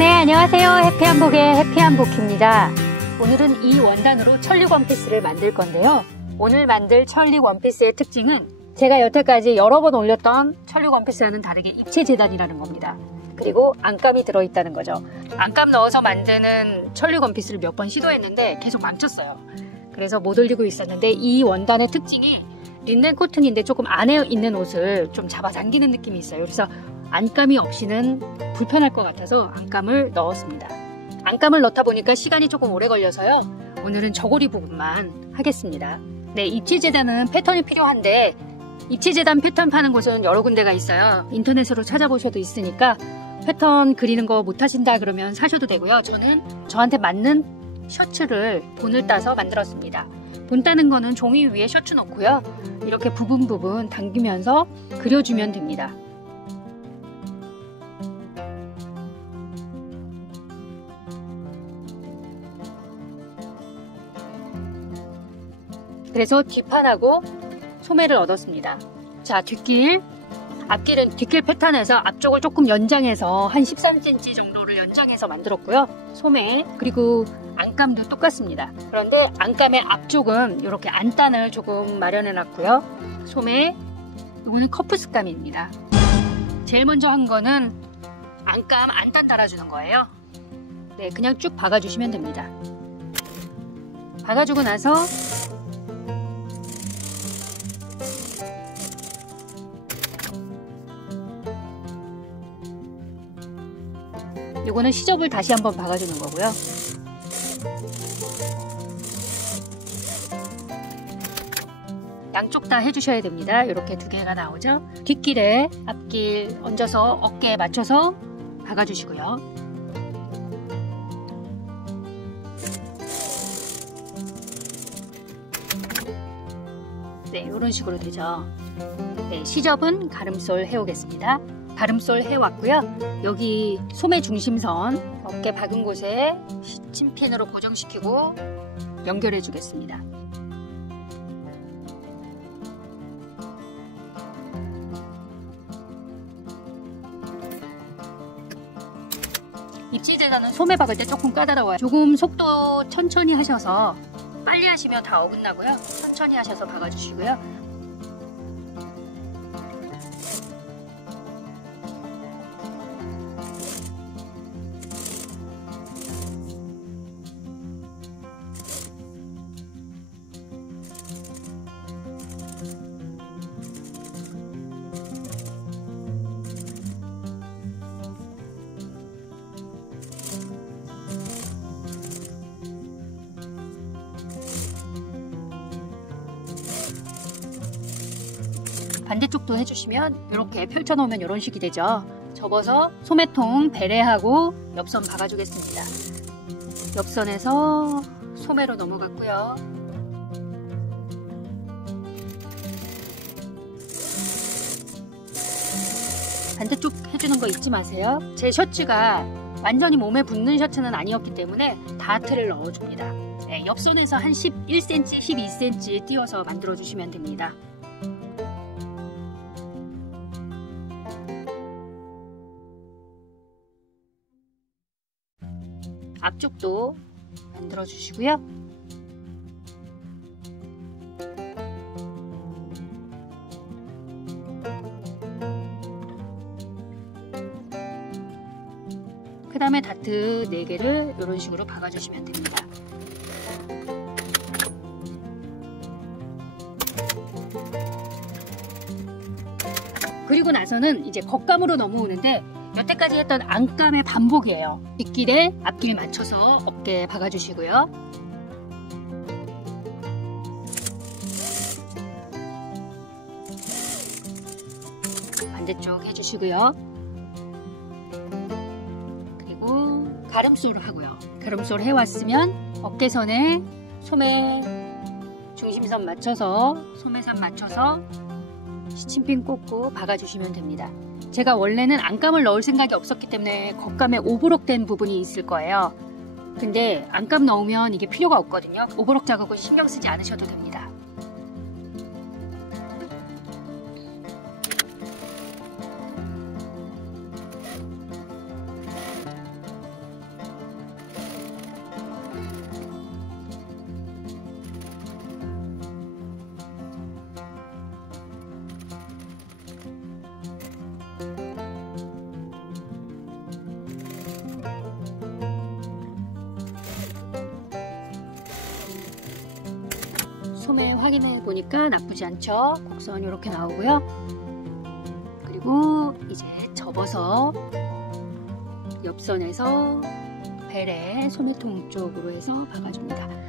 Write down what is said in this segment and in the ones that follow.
네, 안녕하세요. 해피한복의 해피한복입니다. 오늘은 이 원단으로 천릭 원피스를 만들 건데요. 오늘 만들 천릭 원피스의 특징은 제가 여태까지 여러 번 올렸던 천릭 원피스와는 다르게 입체 재단이라는 겁니다. 그리고 안감이 들어있다는 거죠. 안감 넣어서 만드는 천릭 원피스를 몇 번 시도했는데 계속 망쳤어요. 그래서 못 올리고 있었는데 이 원단의 특징이 린넨 코튼인데 조금 안에 있는 옷을 좀 잡아당기는 느낌이 있어요. 그래서 안감이 없이는 불편할 것 같아서 안감을 넣었습니다. 안감을 넣다 보니까 시간이 조금 오래 걸려서요. 오늘은 저고리 부분만 하겠습니다. 네, 입체 재단은 패턴이 필요한데 입체 재단 패턴 파는 곳은 여러 군데가 있어요. 인터넷으로 찾아보셔도 있으니까 패턴 그리는 거 못하신다 그러면 사셔도 되고요. 저는 저한테 맞는 셔츠를 본을 따서 만들었습니다. 본 따는 거는 종이 위에 셔츠 놓고요. 이렇게 부분 당기면서 그려주면 됩니다. 그래서 뒷판하고 소매를 얻었습니다. 자, 뒷길, 앞길은 뒷길 패턴에서 앞쪽을 조금 연장해서 한 13cm 정도를 연장해서 만들었고요. 소매 그리고 안감도 똑같습니다. 그런데 안감의 앞쪽은 이렇게 안단을 조금 마련해 놨고요. 소매, 이거는 커프스감입니다. 제일 먼저 한 거는 안단 달아주는 거예요. 네, 그냥 쭉 박아주시면 됩니다. 박아주고 나서 이거는 시접을 다시 한번 박아주는 거고요. 양쪽 다 해주셔야 됩니다. 이렇게 두 개가 나오죠. 뒷길에 앞길 얹어서 어깨에 맞춰서 박아주시고요. 네, 이런 식으로 되죠. 네, 시접은 가름솔 해오겠습니다. 가름솔 해왔고요. 여기 소매 중심선 어깨 박은 곳에 침핀으로 고정시키고 연결해 주겠습니다. 입체 재단은 소매 박을 때 조금 까다로워요. 조금 속도 천천히 하셔서 빨리 하시면 다 어긋나고요. 천천히 하셔서 박아주시고요. 반대쪽도 해주시면 이렇게 펼쳐놓으면 이런 식이 되죠. 접어서 소매통 베레하고 옆선 박아주겠습니다. 옆선에서 소매로 넘어갔고요. 반대쪽 해주는 거 잊지 마세요. 제 셔츠가 완전히 몸에 붙는 셔츠는 아니었기 때문에 다트를 넣어줍니다. 네, 옆선에서 한 11cm, 12cm 띄워서 만들어주시면 됩니다. 앞쪽도 만들어 주시고요. 그 다음에 다트 4개를 이런 식으로 박아주시면 됩니다. 그리고 나서는 이제 겉감으로 넘어오는데 여태까지 했던 안감의 반복이에요. 뒷길에 앞길 맞춰서 어깨에 박아주시고요. 반대쪽 해주시고요. 그리고 가름솔을 하고요. 가름솔 해왔으면 어깨선에 소매 중심선 맞춰서 소매선 맞춰서 시침핀 꽂고 박아주시면 됩니다. 제가 원래는 안감을 넣을 생각이 없었기 때문에 겉감에 오버록된 부분이 있을 거예요. 근데 안감 넣으면 이게 필요가 없거든요. 오버록 자국은 신경 쓰지 않으셔도 됩니다. 소매 확인해 보니까 나쁘지 않죠. 곡선 이렇게 나오고요. 그리고 이제 접어서 옆선에서 벨의 소매통 쪽으로 해서 박아줍니다.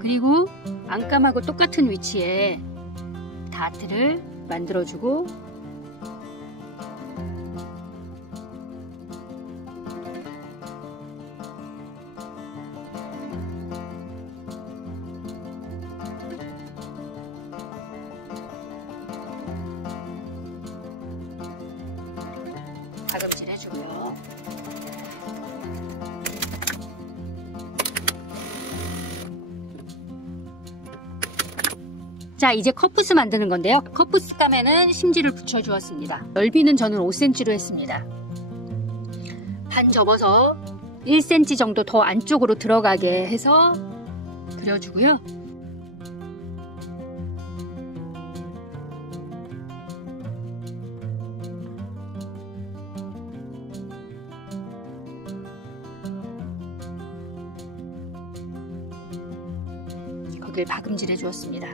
그리고 안감하고 똑같은 위치에 다트를 만들어주고 가급질 해주고요. 자, 이제 컵푸스 만드는 건데요. 컵푸스 감에는 심지를 붙여주었습니다. 넓이는 저는 5cm로 했습니다. 반 접어서 1cm 정도 더 안쪽으로 들어가게 해서 그려주고요. 거기를 박음질 해주었습니다.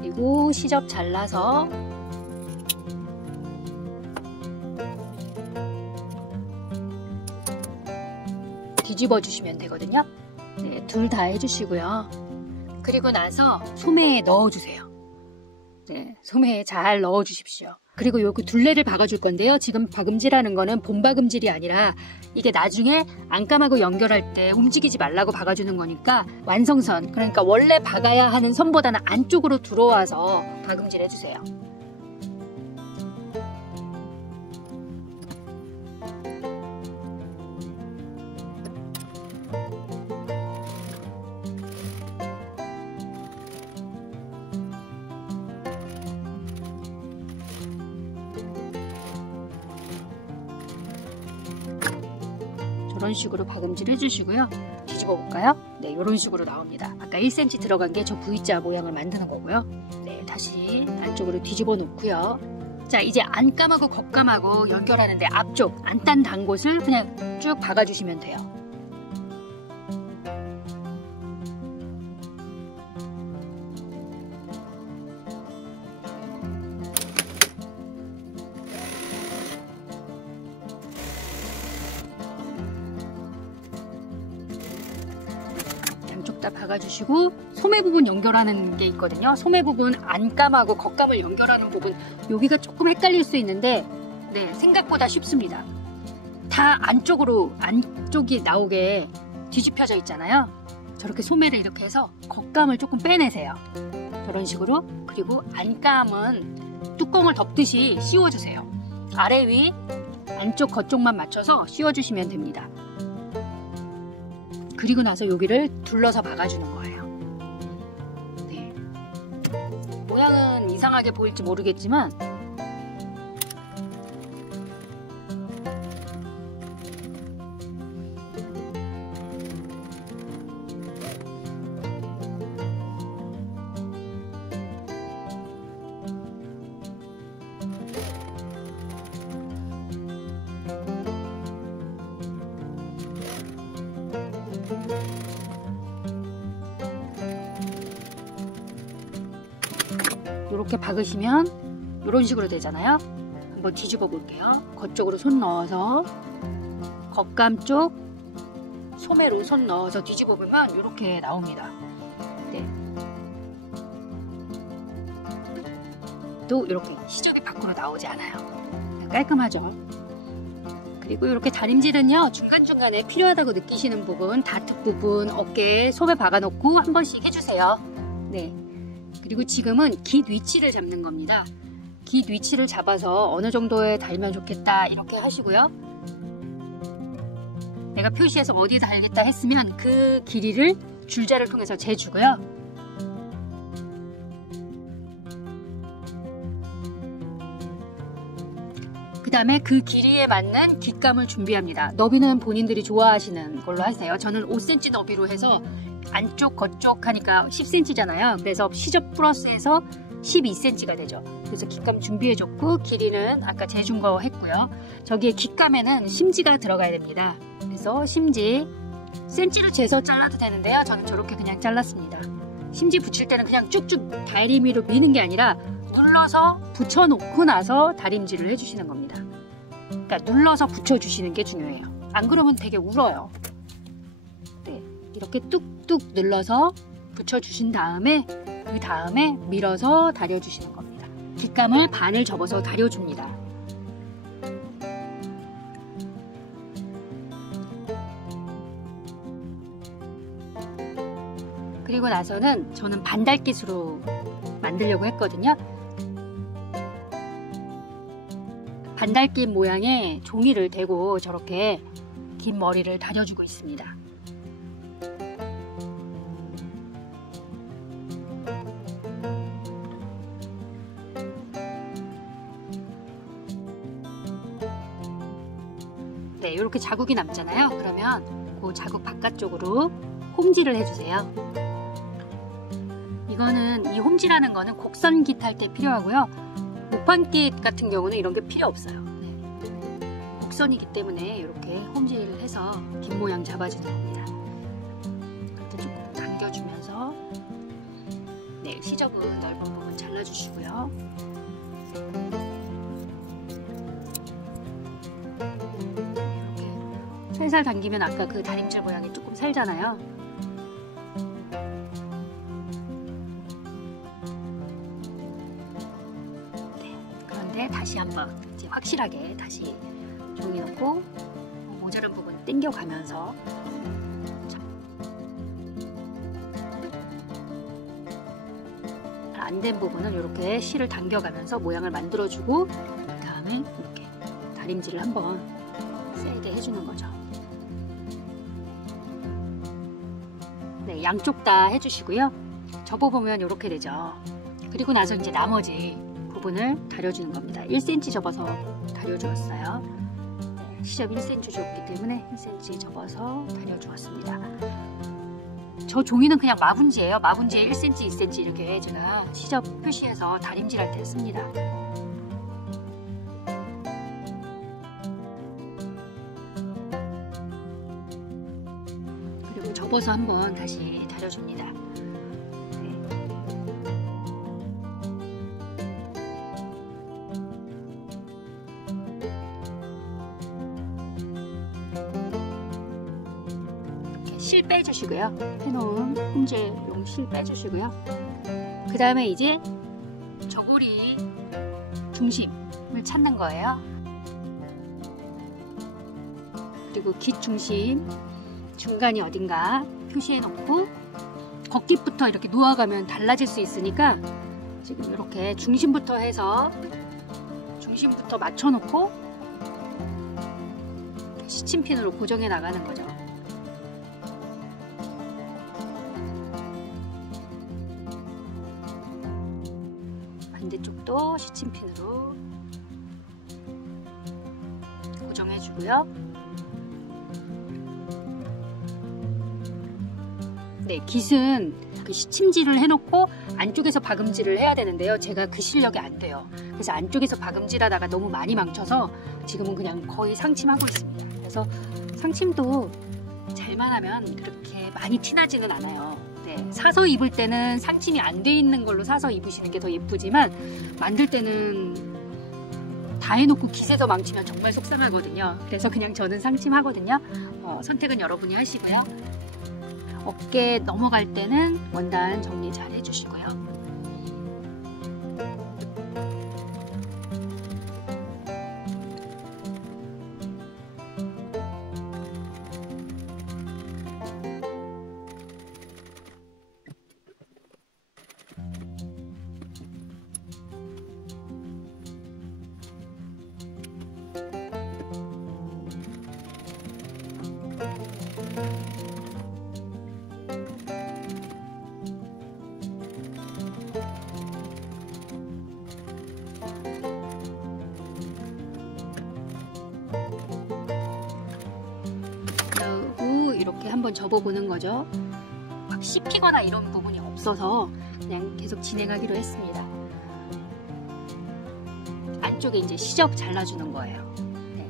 그리고 시접 잘라서 뒤집어 주시면 되거든요. 네, 둘 다 해주시고요. 그리고 나서 소매에 넣어주세요. 네, 소매에 잘 넣어주십시오. 그리고 여기 둘레를 박아줄 건데요. 지금 박음질하는 거는 본박음질이 아니라 이게 나중에 안감하고 연결할 때 움직이지 말라고 박아주는 거니까 완성선, 그러니까 원래 박아야 하는 선보다는 안쪽으로 들어와서 박음질 해주세요. 이런 식으로 박음질 해주시고요. 뒤집어 볼까요? 네, 이런 식으로 나옵니다. 아까 1cm 들어간 게 저 V자 모양을 만드는 거고요. 네, 다시 안쪽으로 뒤집어 놓고요. 자, 이제 안감하고 겉감하고 연결하는데 앞쪽 안단 단 곳을 그냥 쭉 박아주시면 돼요. 다 박아주시고 소매 부분 연결하는 게 있거든요. 소매 부분 안감하고 겉감을 연결하는 부분, 여기가 조금 헷갈릴 수 있는데 네, 생각보다 쉽습니다. 다 안쪽이 나오게 뒤집혀져 있잖아요. 저렇게 소매를 이렇게 해서 겉감을 조금 빼내세요. 저런 식으로. 그리고 안감은 뚜껑을 덮듯이 씌워주세요. 아래 위 안쪽 겉쪽만 맞춰서 씌워주시면 됩니다. 그리고 나서 여기를 둘러서 박아주는 거예요. 네. 모양은 이상하게 보일지 모르겠지만 이렇게 박으시면 이런 식으로 되잖아요. 한번 뒤집어 볼게요. 겉쪽으로 손 넣어서 겉감 쪽 소매로 손 넣어서 뒤집어 보면 이렇게 나옵니다. 네. 또 이렇게 시접이 밖으로 나오지 않아요. 깔끔하죠. 그리고 이렇게 다림질은요, 중간중간에 필요하다고 느끼시는 부분, 다트 부분, 어깨에 소매 박아놓고 한 번씩 해주세요. 네. 그리고 지금은 깃 위치를 잡는 겁니다. 깃 위치를 잡아서 어느 정도에 달면 좋겠다 이렇게 하시고요. 내가 표시해서 어디에 달겠다 했으면 그 길이를 줄자를 통해서 재주고요. 다음에 그 길이에 맞는 깃감을 준비합니다. 너비는 본인들이 좋아하시는 걸로 하세요. 저는 5cm 너비로 해서 안쪽 겉쪽 하니까 10cm잖아요. 그래서 시접 플러스해서 12cm가 되죠. 그래서 깃감 준비해줬고 길이는 아까 재준 거 했고요. 저기에 깃감에는 심지가 들어가야 됩니다. 그래서 심지 cm를 재서 잘라도 되는데요. 저는 저렇게 그냥 잘랐습니다. 심지 붙일 때는 그냥 쭉쭉 다리미로 미는 게 아니라 눌러서 붙여놓고 나서 다림질을 해주시는 겁니다. 그러니까 눌러서 붙여주시는 게 중요해요. 안 그러면 되게 울어요. 네, 이렇게 뚝뚝 눌러서 붙여주신 다음에 그 다음에 밀어서 다려주시는 겁니다. 깃감을 반을 접어서 다려줍니다. 그리고 나서는 저는 반달깃으로 만들려고 했거든요. 반달깃 모양의 종이를 대고 저렇게 긴 머리를 다려주고 있습니다. 네, 이렇게 자국이 남잖아요. 그러면 그 자국 바깥쪽으로 홈질을 해주세요. 이거는 이 홈질하는 거는 곡선깃 할 때 필요하고요. 목판깃 같은 경우는 이런 게 필요 없어요. 네. 곡선이기 때문에 이렇게 홈질을 해서 깃 모양 잡아주는 겁니다. 그때 조금 당겨주면서 네, 시접은 넓은 부분 잘라주시고요. 이렇게 살살 당기면 아까 그 다림질 모양이 조금 살잖아요. 다시 한번 이제 확실하게 다시 종이 넣고 모자란 부분 당겨가면서 안 된 부분은 이렇게 실을 당겨가면서 모양을 만들어주고 그 다음에 이렇게 다림질을 한번 세게 해주는 거죠. 네, 양쪽 다 해주시고요. 접어보면 이렇게 되죠. 그리고 나서 이제 나머지 부분을 다려주는 겁니다. 1cm 접어서 다려주었어요. 네, 시접 1cm 줬기 때문에 1cm 접어서 다려주었습니다. 저 종이는 그냥 마분지예요. 마분지에 1cm, 2cm 이렇게 제가 시접 표시해서 다림질할 때 씁니다. 그리고 접어서 한번 다시 다려줍니다. 실 빼주시고요. 해놓은 홈질용 실 빼주시고요. 그 다음에 이제 저고리 중심을 찾는 거예요. 그리고 깃 중심 중간이 어딘가 표시해 놓고 겉깃부터 이렇게 누워가면 달라질 수 있으니까 지금 이렇게 중심부터 해서 중심부터 맞춰 놓고 시침핀으로 고정해 나가는 거죠. 반대쪽도 시침핀으로 고정해 주고요. 네, 깃은 그 시침질을 해놓고 안쪽에서 박음질을 해야 되는데요. 제가 그 실력이 안 돼요. 그래서 안쪽에서 박음질하다가 너무 많이 망쳐서 지금은 그냥 거의 상침하고 있습니다. 그래서 상침도 잘만 하면 그렇게 많이 티나지는 않아요. 네, 사서 입을 때는 상침이 안 돼 있는 걸로 사서 입으시는 게 더 예쁘지만 만들 때는 다 해놓고 깃에서 망치면 정말 속상하거든요. 그래서 그냥 저는 상침하거든요. 선택은 여러분이 하시고요. 어깨 넘어갈 때는 원단 정리 잘 해주시고요. 한번 접어보는 거죠. 막 씹히거나 이런 부분이 없어서 그냥 계속 진행하기로 했습니다. 안쪽에 이제 시접 잘라주는 거예요. 네.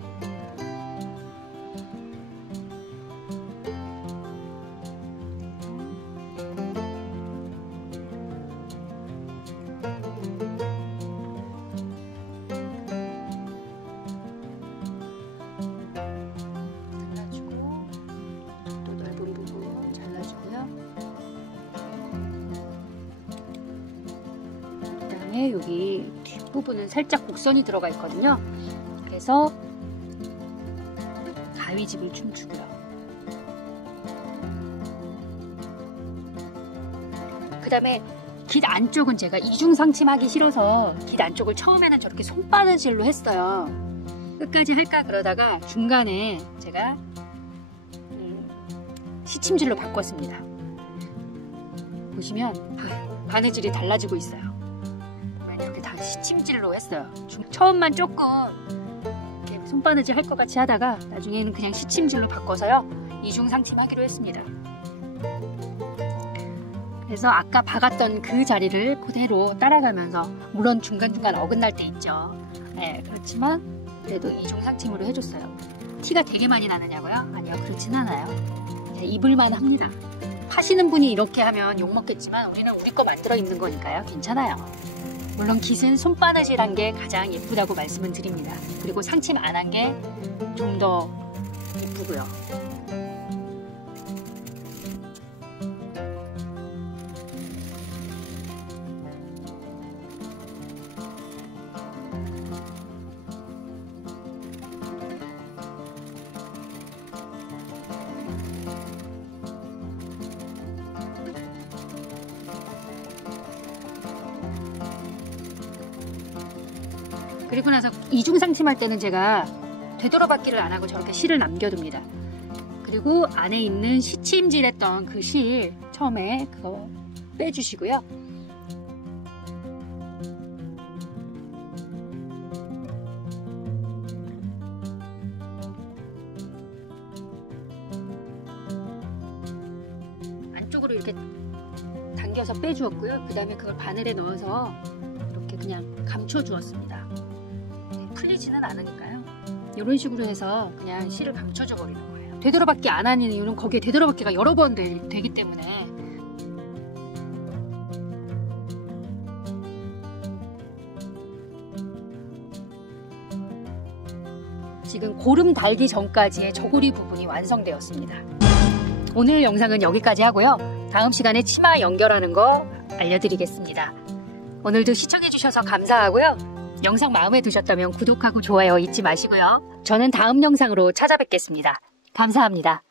잘라주고 또 넓은 부분 잘라주고요. 그다음에 여기 뒷부분은 살짝 곡선이 들어가 있거든요. 그래서 가위집을 춤추고요. 그 다음에 깃 안쪽은 제가 이중상침하기 싫어서 깃 안쪽을 처음에는 저렇게 손바느질로 했어요. 끝까지 할까 그러다가 중간에 제가 시침질로 바꿨습니다. 보시면 바느질이 달라지고 있어요. 이렇게 다 시침질로 했어요. 처음만 조금 이렇게 손바느질 할 것 같이 하다가 나중에는 그냥 시침질로 바꿔서요. 이중상침하기로 했습니다. 그래서 아까 박았던 그 자리를 그대로 따라가면서, 물론 중간중간 어긋날 때 있죠. 네, 그렇지만 그래도 이중상침으로 해줬어요. 티가 되게 많이 나느냐고요? 아니요, 그렇진 않아요. 입을만 합니다. 하시는 분이 이렇게 하면 욕먹겠지만 우리는 우리 거 만들어 입는 거니까요. 괜찮아요. 물론 깃은 손바느질한 게 가장 예쁘다고 말씀은 드립니다. 그리고 상침 안 한 게 좀 더 예쁘고요. 그리고 나서 이중상침할 때는 제가 되돌아받기를 안 하고 저렇게 실을 남겨둡니다. 그리고 안에 있는 시침질했던 그 실 처음에 그거 빼주시고요. 안쪽으로 이렇게 당겨서 빼주었고요. 그 다음에 그걸 바늘에 넣어서 이렇게 그냥 감춰주었습니다. 풀리지는 않으니까요. 이런 식으로 해서 그냥 실을 감춰줘 버리는 거예요. 되돌아받기 안 하는 이유는 거기에 되돌아받기가 여러 번 되기 때문에. 지금 고름 달기 전까지의 저고리 부분이 완성되었습니다. 오늘 영상은 여기까지 하고요. 다음 시간에 치마 연결하는 거 알려드리겠습니다. 오늘도 시청해주셔서 감사하고요. 영상 마음에 드셨다면 구독하고 좋아요 잊지 마시고요. 저는 다음 영상으로 찾아뵙겠습니다. 감사합니다.